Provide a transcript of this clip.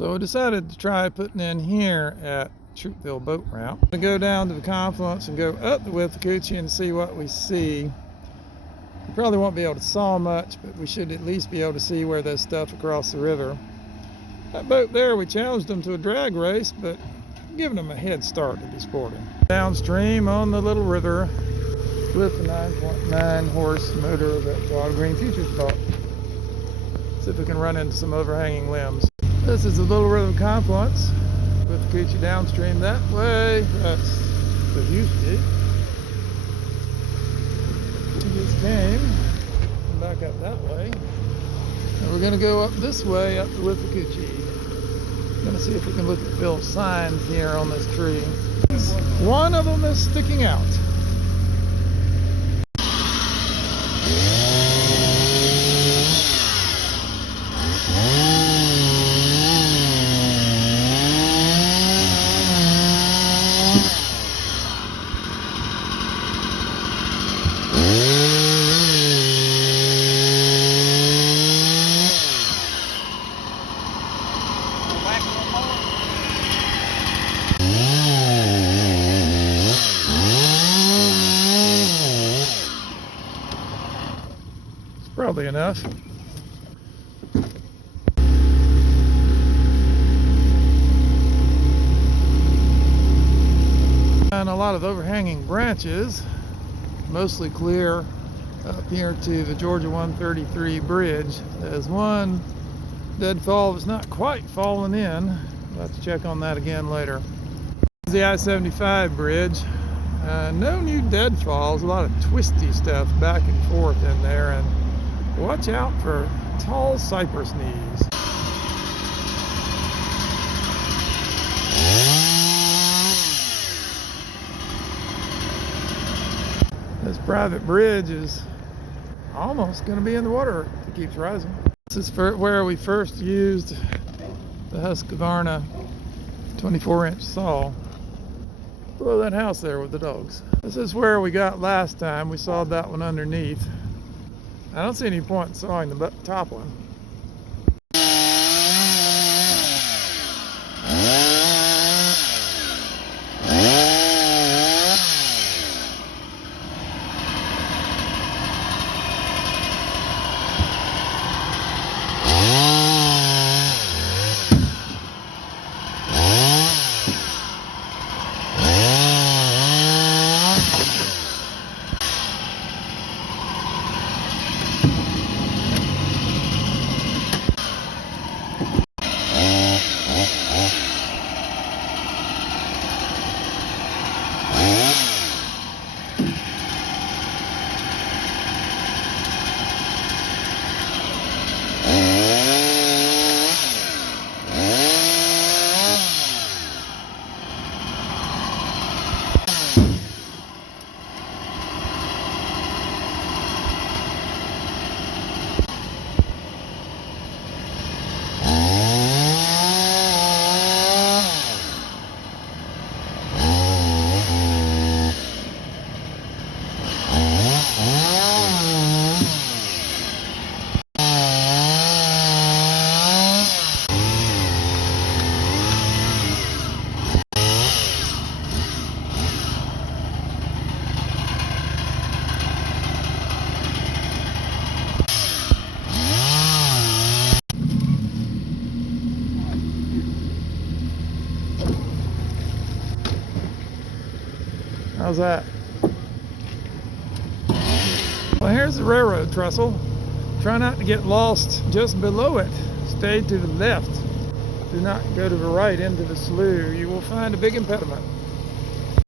So we decided to try putting in here at Troupville boat route. We're going to go down to the Confluence and go up the Withlacoochee and see what we see. We probably won't be able to saw much, but we should at least be able to see where there's stuff across the river. That boat there, we challenged them to a drag race, but giving them a head start to be sporting. Downstream on the little river with the 9.9 horse motor that Wild Green Futures bought. See if we can run into some overhanging limbs. This is the little river Confluence. Withlacoochee downstream that way. That's the Houston. We just came back up that way. And we're going to go up this way up to Withlacoochee. Going to see if we can look at Phil's signs here on this tree. One of them is sticking out. Probably enough. And a lot of overhanging branches, mostly clear up here to the Georgia 133 bridge. There's one deadfall that's not quite fallen in. We'll have to check on that again later. This is the I-75 bridge. No new deadfalls, a lot of twisty stuff back and forth in there, and watch out for tall cypress knees. This private bridge is almost going to be in the water if it keeps rising. This is where we first used the Husqvarna 24-inch saw. Below that house there with the dogs. This is where we got last time. We sawed that one underneath. I don't see any point in sawing the top one. How's that? Well, here's the railroad trestle. Try not to get lost just below it. Stay to the left. Do not go to the right into the slough. You will find a big impediment.